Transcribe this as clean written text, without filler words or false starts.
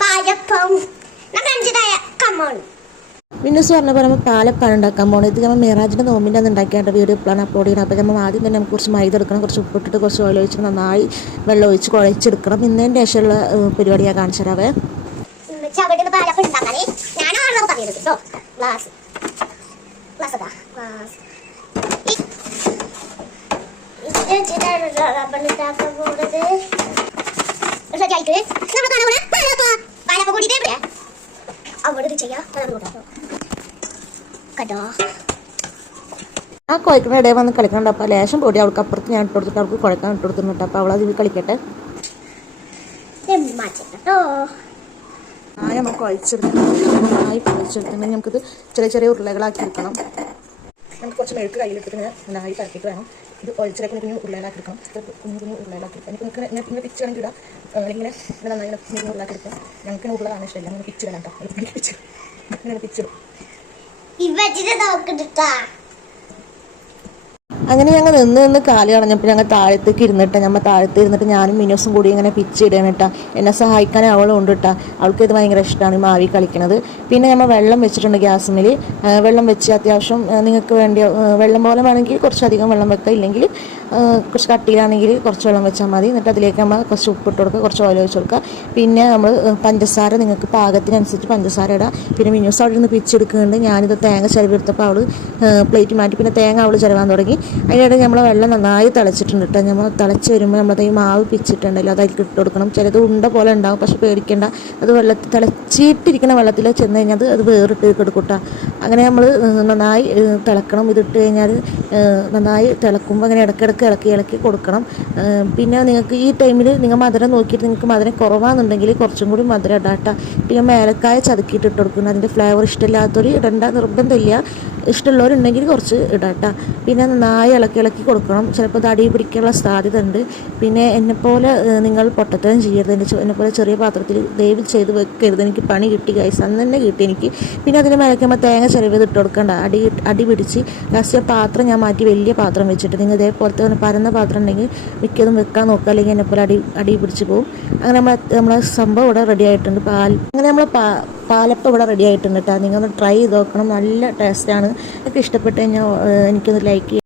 Palappam come on winners പറഞ്ഞ പോലെ നമ്മൾ പാലപ്പാണ് ഉണ്ടാക്കാൻ പോകുന്നത്. ഇത് നമ്മൾ മിറാജിൻ്റെ നോമ്പിൻ്റെ അന്ന് ഉണ്ടാക്കിയിട്ട് വീഡിയോ പ്ലാൻ അപ്ലോഡ് ചെയ്യണം. അപ്പോൾ നമ്മൾ ആദ്യം തന്നെ നമുക്ക് കുറച്ച് മൈദ എടുക്കണം, കുറച്ച് ഉപ്പിട്ടിട്ട് കുറച്ച് ഓയിൽ ഒഴിച്ച് നന്നായി വെള്ളം ഒഴിച്ച് കുഴച്ചെടുക്കണം. ഇന്നതിൻ്റെ ശേഷമുള്ള പരിപാടി ഞാൻ കാണിച്ചു തരാവേ. പാലപ്പം ഉണ്ടാക്കാൻ ഞാനാണോ പറഞ്ഞത് കേട്ടോ. ഗ്ലാസ് ഗ്ലാസ് ഗ്ലാസ് ഉണ്ടാക്കാൻ പോകുന്നത് പാലപ്പം കൂടിയിട്ട് അവിടെ ഇത് ചെയ്യാം കേട്ടോ. ആ കുഴക്കുന്ന ഇടയിൽ വന്ന് കളിക്കണ്ട. അപ്പോൾ ലേശം പൊടി അവൾക്ക് അപ്പുറത്ത് ഞാൻ ഇട്ട് കൊടുത്തിട്ട് അവൾക്ക് കുഴക്കാൻ ഇട്ട് കൊടുത്തിട്ടുണ്ട്. അപ്പോൾ അവളത് കളിക്കട്ടെ. നമ്മൾ കുഴച്ചെടുക്കണം. നന്നായി കുഴച്ചെടുത്തിട്ടുണ്ടെങ്കിൽ നമുക്കിത് ചെറിയ ചെറിയ ഉരുളകളാക്കി എടുക്കണം. നമുക്ക് കുറച്ച് മെഴുക്ക് കയ്യിലെടുത്തിട്ട് നന്നായി കറക്കിയിട്ട് വേണം ഇത് ഒഴിച്ചിലേക്ക് കുഞ്ഞു ഉരുളകളാക്കി എടുക്കണം. കുഞ്ഞു കുഞ്ഞു ഉരുളകളാക്കി എടുക്കാം. എനിക്ക് ഇങ്ങനെ പിച്ച് വേണമെങ്കിൽ ഇടാം. ഇങ്ങനെ നന്നായി ഇങ്ങനെ ഉരുളാക്കി എടുക്കാം. ഞങ്ങൾക്ക് ഉരുളാണ് ഇഷ്ടമില്ല. അങ്ങനെ പിച്ച് വേണം കേട്ടോ. പിച്ച് ഇങ്ങനെ പിച്ചിടും. അങ്ങനെ ഞങ്ങൾ നിന്ന് കാല് കളഞ്ഞപ്പോൾ ഞങ്ങൾ താഴത്തേക്ക് ഇരുന്നിട്ട് ഞാനും മിനോസും കൂടി ഇങ്ങനെ പിച്ചിടുകയാണ് കേട്ടോ. എന്നെ സഹായിക്കാൻ അവളും ഉണ്ട് കേട്ടോ. അവൾക്ക് ഇത് ഭയങ്കര ഇഷ്ടമാണ് ഈ മാവി കളിക്കണത്. പിന്നെ നമ്മൾ വെള്ളം വെച്ചിട്ടുണ്ട് ഗ്യാസുമിൽ. വെള്ളം വെച്ച് അത്യാവശ്യം നിങ്ങൾക്ക് വേണ്ടിയ വെള്ളം പോലെ വേണമെങ്കിൽ കുറച്ചധികം വെള്ളം വെക്കാം, ഇല്ലെങ്കിൽ കുറച്ച് കട്ടിയിലാണെങ്കിൽ കുറച്ച് വെള്ളം വെച്ചാൽ മതി. എന്നിട്ട് അതിലേക്ക് നമ്മൾ കുറച്ച് ഉപ്പിട്ട് കൊടുക്കുക, കുറച്ച് ഓയിൽ ഒഴിച്ച് കൊടുക്കുക. പിന്നെ നമ്മൾ പഞ്ചസാര നിങ്ങൾക്ക് പാകത്തിനനുസരിച്ച് പഞ്ചസാര ഇടുക. പിന്നെ മിനോസ് അവിടെ നിന്ന് പിച്ചെടുക്കുന്നുണ്ട്. ഞാനിത് തേങ്ങ ചിരവെടുത്തപ്പോൾ അവൾ പ്ലേറ്റ് മാറ്റി പിന്നെ തേങ്ങ അവൾ ചിരവാൻ തുടങ്ങി. അതിനിടെ നമ്മൾ വെള്ളം നന്നായി തിളച്ചിട്ടുണ്ട് കേട്ടോ. നമ്മൾ തിളച്ച് വരുമ്പോൾ നമ്മളത് ഈ മാവ് പിച്ചിട്ടുണ്ടല്ലോ അതായിരിക്കും ഇട്ട് കൊടുക്കണം. ചിലത് ഉണ്ട പോലെ ഉണ്ടാവും, പക്ഷെ പേടിക്കേണ്ട. അത് വെള്ളത്തിൽ തിളച്ചിട്ടിരിക്കുന്ന വെള്ളത്തിൽ ചെന്ന് കഴിഞ്ഞാൽ അത് വേറിട്ട് കൊടുക്കൂട്ടാ. അങ്ങനെ നമ്മൾ നന്നായി തിളക്കണം. ഇതിട്ട് കഴിഞ്ഞാൽ നന്നായി തിളക്കുമ്പോൾ അങ്ങനെ ഇടയ്ക്കിടയ്ക്ക് ഇളക്കി കൊടുക്കണം. പിന്നെ നിങ്ങൾക്ക് ഈ ടൈമിൽ നിങ്ങൾ മധുരം നോക്കിയിട്ട് നിങ്ങൾക്ക് മധുരം കുറവാണെന്നുണ്ടെങ്കിൽ കുറച്ചും കൂടി മധുരം ഇടാട്ടോ. പിന്നെ മേലക്കായ ചതുക്കിയിട്ട് ഇട്ട് കൊടുക്കണം. അതിൻ്റെ ഫ്ലേവർ ഇഷ്ടമില്ലാത്തവർ ഇടേണ്ട നിർബന്ധമില്ല. ഇഷ്ടമുള്ളവരുണ്ടെങ്കിൽ കുറച്ച് ഇടാട്ടോ. പിന്നെ നന്നായി ഇളക്കി കൊടുക്കണം. ചിലപ്പോൾ അത് അടി പിടിക്കാനുള്ള സാധ്യത ഉണ്ട്. പിന്നെ എന്നെപ്പോലെ നിങ്ങൾ പൊട്ടത്തരം ചെയ്യരുത്. എന്നെപ്പോലെ ചെറിയ പാത്രത്തിൽ ദയവ് ചെയ്ത് വെക്കരുത്. എനിക്ക് പണി കിട്ടി ഗൈസ്, അന്ന് തന്നെ കിട്ടി എനിക്ക്. പിന്നെ അതിന് മേലക്കുമ്പോൾ തേങ്ങ ചിലവ് ഇട്ട് കൊടുക്കണ്ട. അടി പിടിച്ച് ലാസ്റ്റ് ആ പാത്രം ഞാൻ മാറ്റി വലിയ പാത്രം വെച്ചിട്ട് നിങ്ങൾ ഇതേപോലത്തെ പരന്ന പാത്രം ഉണ്ടെങ്കിൽ മിക്കതും വെക്കാൻ നോക്കുക, അല്ലെങ്കിൽ എന്നെപ്പോലെ അടി പിടിച്ച് പോകും. അങ്ങനെ നമ്മളെ സംഭവം ഇവിടെ റെഡി ആയിട്ടുണ്ട്. അങ്ങനെ നമ്മൾ പാലപ്പം ഇവിടെ റെഡി ആയിട്ടുണ്ട് കേട്ടോ. നിങ്ങളൊന്ന് ട്രൈ ചെയ്ത് നോക്കണം. നല്ല ടേസ്റ്റാണ്. നിങ്ങൾക്ക് ഇഷ്ടപ്പെട്ട് കഴിഞ്ഞാൽ എനിക്കൊന്ന് ലൈക്ക്